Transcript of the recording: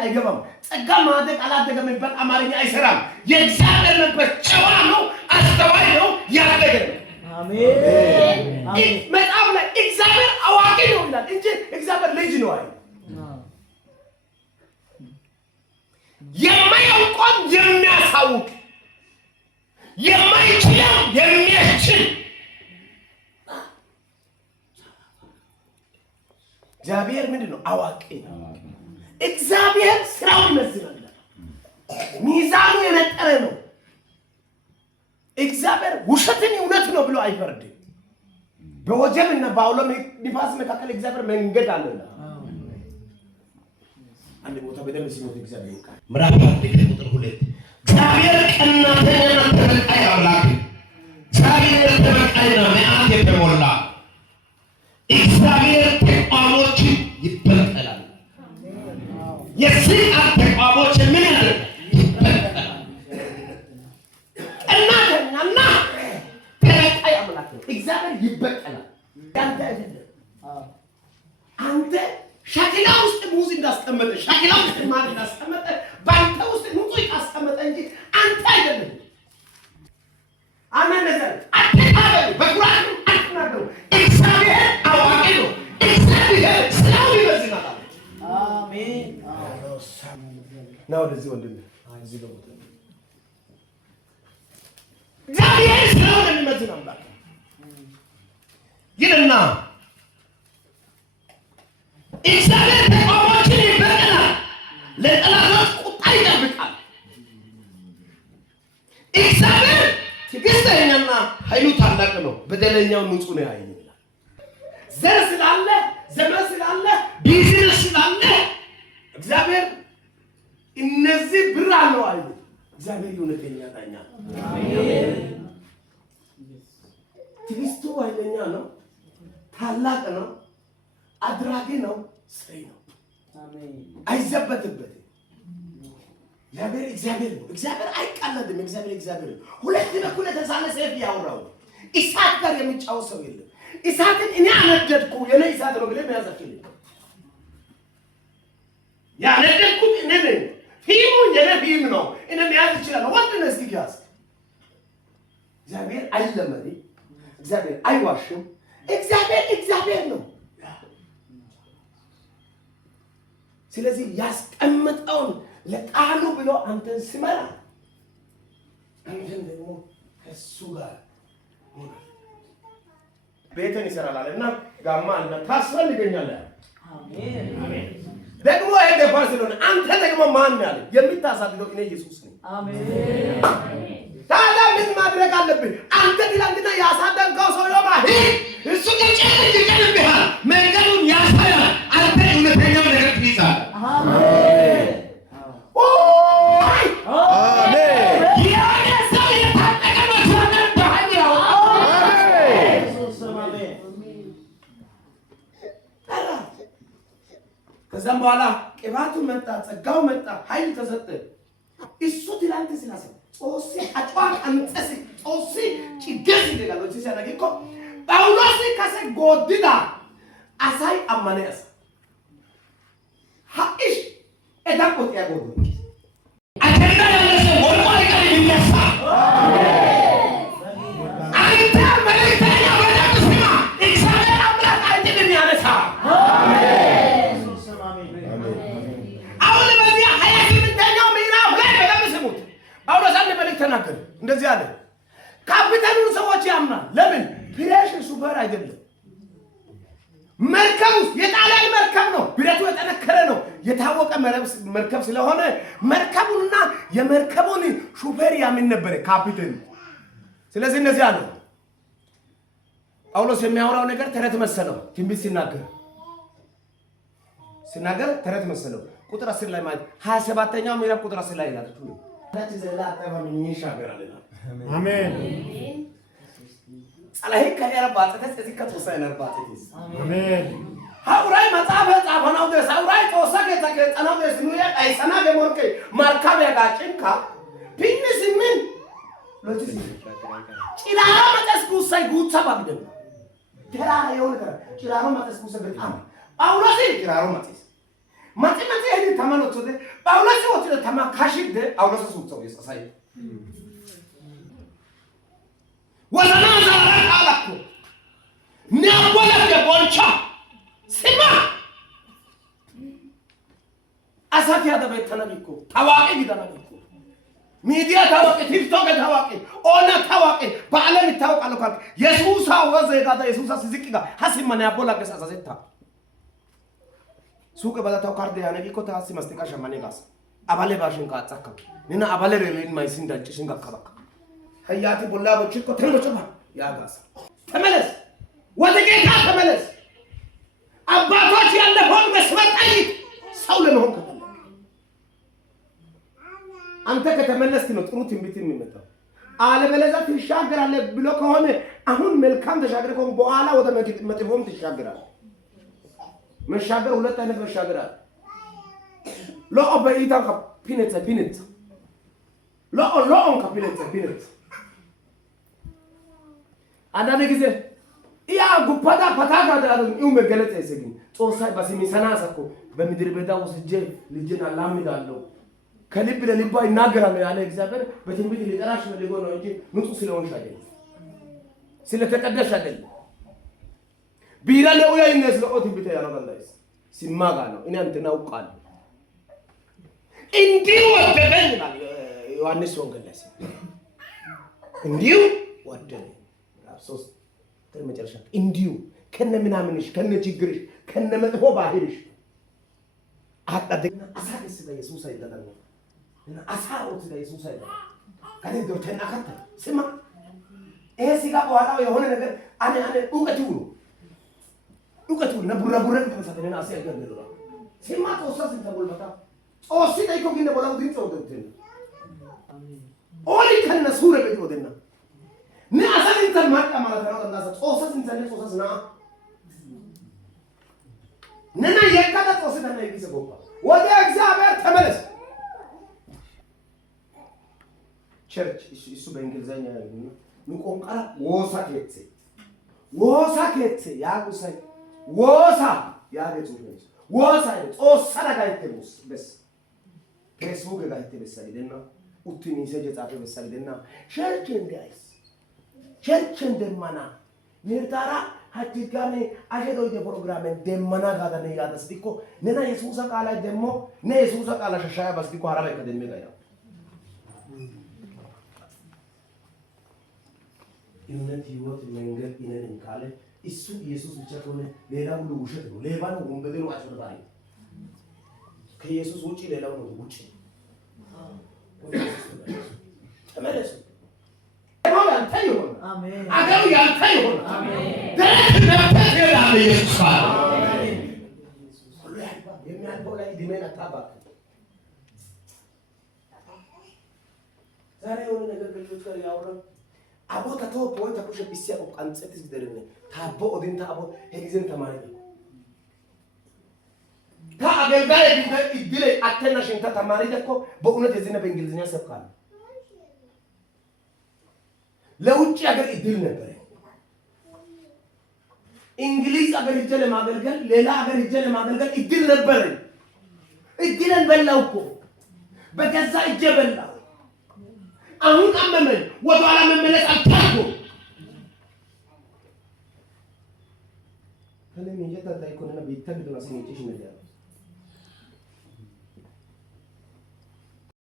አይገባም ጸጋ ማደግ አላደገም የሚባል አማርኛ አይሰራም የእግዚአብሔር መንፈስ ጨዋ ነው አስተዋይ ነው ያደገ አሜን አሜን መጣም ላይ እግዚአብሔር አዋቂ ነው ይላል እንጂ እግዚአብሔር ልጅ ነው አይደል የማያውቀው የሚያሳውቅ የማይችለው የሚያስችል እግዚአብሔር ምንድነው አዋቂ እግዚአብሔር ስራው ይመስላል ሚዛኑ የነጠረ ነው እግዚአብሔር ውሸትን እውነት ነው ብሎ አይፈርድም በወጀብና በአውሎ ንፋስ መካከል እግዚአብሔር መንገድ አለና አንድ ቦታ በደም ሲሞት እግዚአብሔር ቃል ምዕራፍ 1 ቁጥር 2 እግዚአብሔር ቀናተኛና ተመቃይ አምላክ እግዚአብሔር ተመቃይና መዓት የተሞላ እግዚአብሔር ተቋሞችን ይበቀላል የስልጣን ተቋሞች ምን ያደርጋል እናተኛና ተመቃይ አምላክ እግዚአብሔር ይበቀላል ያንተ አይደለም አንተ ሻኪላ ውስጥ ሙዝ እንዳስቀመጠ ሻኪላ ውስጥ ማር እንዳስቀመጠ ባንተ ውስጥ ንጹህ ያስቀመጠ እንጂ አንተ አይደለም አሜን ነገር አትታበሉ በቁርአን አትናገሩ እግዚአብሔር አዋቂ ነው እግዚአብሔር ስራው ይበዝናል አሜን ነው ለዚህ ወንድም እዚህ ጋር እግዚአብሔር ስራው የሚመዝን አምላክ ይልና እግዚአብሔር ተቋሞችን ይበቀላል ለጠላቶች ቁጣ ይጠብቃል እግዚአብሔር ትዕግስተኛና ኃይሉ ታላቅ ነው በደለኛው ንጹህ ነው ይላል ዘር ስላለ ዘመን ስላለ ቢዝነስ ስላለ እግዚአብሔር እነዚህ ብር አለው አይደል እግዚአብሔር እውነተኛ ዳኛ አሜን ትዕግስቱ ኃይለኛ ነው ታላቅ ነው አድራጊ ነው ሰይ ነው አሜን አይዘበትበትም እግዚአብሔር ነው እግዚአብሔር አይቀለድም እግዚአብሔር ሁለት በኩል የተሳለ ሰይፍ ያወራው ኢሳት ጋር የሚጫወት ሰው የለም ኢሳትን እኔ አነደድኩ የኔ ኢሳት ነው ብለ የሚያዘፍል ያነደድኩት እኔ ነኝ ፊሙ የኔ ፊም ነው እኔ የሚያዝ ይችላል ወንድነስ ይያዝ እግዚአብሔር አይለመድ እግዚአብሔር አይዋሽም እግዚአብሔር ነው ስለዚህ ያስቀመጠውን ለቃሉ ብሎ አንተን ሲመራ አንተን ደግሞ ከሱ ጋር ሆነ ቤተን ይሰራልና ጋማ እና ታስፈልገኛል አሜን ደግሞ አይደፋር ስለሆነ አንተ ደግሞ ማን ያለ የሚታሳድደው እኔ ኢየሱስ ነኝ አሜን ታዲያ ምን ማድረግ አለብህ አንተ ትላንትና ያሳደግከው ሰው ይሆናል እሱ ይጨምርብሃል መንገዱን ያሳያል አንተ እውነተኛው ነገር ትይዛለህ አሜን አሜን ያነሳው የታጠቀ መስዋዕት በኃይል አሜን ኢየሱስ አሜን ከዛም በኋላ ቅባቱ መጣ ጸጋው መጣ ኃይል ተሰጠ እሱ ትላንት ስላሰ ጾሲ አጫዋቅ አንጸስ ጾሲ ጭገዝ ይላል ወጪ ሲያደርግ ጳውሎስ ከሰ ጎድዳ አሳይ አማነስ ሀኢሽ እዳቆት ያጎዱ አጀንዳ ያለሰ ወርቆ ይቀር ይነሳ አንተ መልእክተኛ ወዳት ስማ እግዚአብሔር አምላክ አንተን ያነሳ አሜን አሁን በዚህ 28ኛው ምዕራፍ ላይ በደንብ ስሙት ጳውሎስ አንድ መልእክት ተናገረ እንደዚህ አለ ካፒታሉን ሰዎች ያምናል ለምን ፍሬሽ ሱፐር አይደለም መርከብ የጣሊያን መርከብ ነው ብረቱ የተነከረ ነው የታወቀ መርከብ ስለሆነ መርከቡንና የመርከቡን ሹፌር ያምን ነበር ካፒታን ስለዚህ እነዚህ አለ ጳውሎስ የሚያወራው ነገር ተረት መሰለው ትንቢት ሲናገር ተረት መሰለው ቁጥር 10 ላይ ማለት 27ኛው ምዕራፍ ቁጥር 10 ላይ ይላል ታች ዘላጣባ ምን ይሻገራል አሜን አላህ ከያረባት ተስከቲ ከተሰነርባትስ አሜን ሀውራይ መጻፈ ጻፈናው ደስ ሀውራይ ተወሰከ ተከጠናው ደስ ነው አይሰና ገሞርከ ማርካብ ያጋጭንካ ቢንስ ምን ሎጂስ ጭላላ መጠስኩ ጉሳይ ጉቻ ባግደም ተራ የሆነ ተራ ጭራሮ ማጥስ ጉሳ በጣም ጳውሎስ ጭራሮ ማጥስ ማጥስ ይሄ ተማኖት ወደ ጳውሎስ ወደ ተማ ካሽደ ጳውሎስ ሱጥው ይሳሳይ ወዘና ዛራ አላኩ ነቦለ ደቦንቻ ስማ አሳት ያደበ ተናቢኩ ታዋቂ ይደናቢኩ ሚዲያ ታዋቂ ቲክቶክ ታዋቂ ኦና ታዋቂ በአለም ይታወቃል እኮ ኢየሱስ ወዘ ጋዳ ኢየሱስ ሲዝቂጋ ሐሲማና ያቦላ ገሳሳታ ሱቅ በላታው ካርድ ያነጊ እኮ ታሲ ማስቲካ ሸማኔ ጋስ አባለ ባሽን ካጻካ ነና አባለ ሬሌን ማይሲን ዳጭሽን ጋካባካ ሀያቲ ቦላ ቦች እኮ ተንበጨባ ያጋስ ተመለስ ወደ ጌታ ተመለስ አባቶች ያለፈውን መስመር ጠይቅ ሰው ለመሆን ከተመለስ አንተ ከተመለስክ ነው ጥሩ ትንቢት የሚመጣው አለበለዚያ ትሻገራለህ ብሎ ከሆነ አሁን መልካም ተሻገር ከሆነ በኋላ ወደ መጥፎም ትሻገራለህ መሻገር ሁለት አይነት መሻገር አለ ለኦበይታ ፒነት ለኦን ካፒነት አንዳንድ ጊዜ ያ ጉፓዳ ፓታጋ ዳሩ ይው መገለጽ አይሰግኝ ጾሳይ በስሚ ሰናሰኮ በምድር ቤዳ ወስጄ ልጅን አላምዳለሁ ከልብ ለልባ ይናገራል ያለ እግዚአብሔር በትንቢት ሊጠራሽ ፈልጎ ነው እንጂ ንጹህ ስለሆንሽ አይደለም ስለተቀደስሽ አይደለም ቢራ ለኡያ ይነስ ለኦት ትንቢት ያረጋላይስ ሲማጋ ነው እኔ አንተና አውቃለሁ እንዲሁ ወደደኝ ማለት ዮሐንስ ወንጌል ላይ እንዲሁ ወደደኝ ሶስት ተመጨረሻ እንዲሁ ከነ ምናምንሽ ከነ ችግርሽ ከነ መጥፎ ባህሪሽ አጣደና አሳደስ በኢየሱስ አይደለም እና አሳሮት ለኢየሱስ አይደለም ካለ ዶተና ካታ ስማ ይሄ ሲጋ በኋላ የሆነ ነገር አኔ እውቀቱ ነቡራ ከተሰጠና አሲያገር ነው ስማ ተወሰስ ተቦልበታ ኦሲ ታይኮ ግን በላው ድንጽ ወደተን ኦሊ ከነ ሱረ በጅ ወደና ንአሰን እንተ ማቃ ማለት ነው እንዳሰ ተወሰስ እንተና ነና የካታ ተወሰና ይብሰቦባ ወደ እግዚአብሔር ተመለስ ቸርች እሱ በእንግሊዘኛ ነው ቆንቀራ ወሳከት ያጉሳይ ወሳ ያገጹ ወሳ ጾሰራ ጋይተሙስ በስ ፌስቡክ ጋይተበስ አይደና ኡቲኒ ሰጀጣፈ በስ አይደና ቸርች እንደማና ንርታራ ሀቲጋኔ አሸዶ የፕሮግራም እንደማና ጋዳነ ያደስዲኮ ነና ኢየሱስ ቃላ ደሞ ኢየሱስ ቃላ ሸሻያ በስዲኮ አራበ ከደም ጋያ እውነት ህይወት መንገድ ይነን ካለ እሱ ኢየሱስ ብቻ ከሆነ ሌላ ሁሉ ውሸት ነው ሌባ ነው ወንበዴ ነው አጭበርባሪ ከኢየሱስ ውጪ ሌላው ነው ውጪ ተመለሱ ያንተ ይሁን አሜን አገሩ ያንተ ይሁን አሜን ደረሰበት ይላል ኢየሱስ አሜን የሚያልፈው ላይ ድሜና ታባክ ዛሬ የሆነ ነገር ከልጆች ጋር ያወራው አቦታ ተወው ወይ ተኩሽ ቢሲያው አንጸት ይደረነ ታቦ ኦዲንታ አቦ ሄግዘን ተማሪ ታአገልጋይ ይድለ አተናሽን ተማሪ ደኮ በእውነት የዚህ ነው በእንግሊዝኛ ሰብካል ለውጭ ሀገር ይድል ነበር እንግሊዝ ሀገር ሄጄ ለማገልገል ሌላ ሀገር ሄጄ ለማገልገል ይድል ነበር ይድልን በላው እኮ በገዛ እጄ በላው አሁን አመመን ወደ ኋላ መመለስ አልቻልኩም ከለኝ እንጀታ ታይኮና ቢተግድ ነው ሲኒቲሽ ነው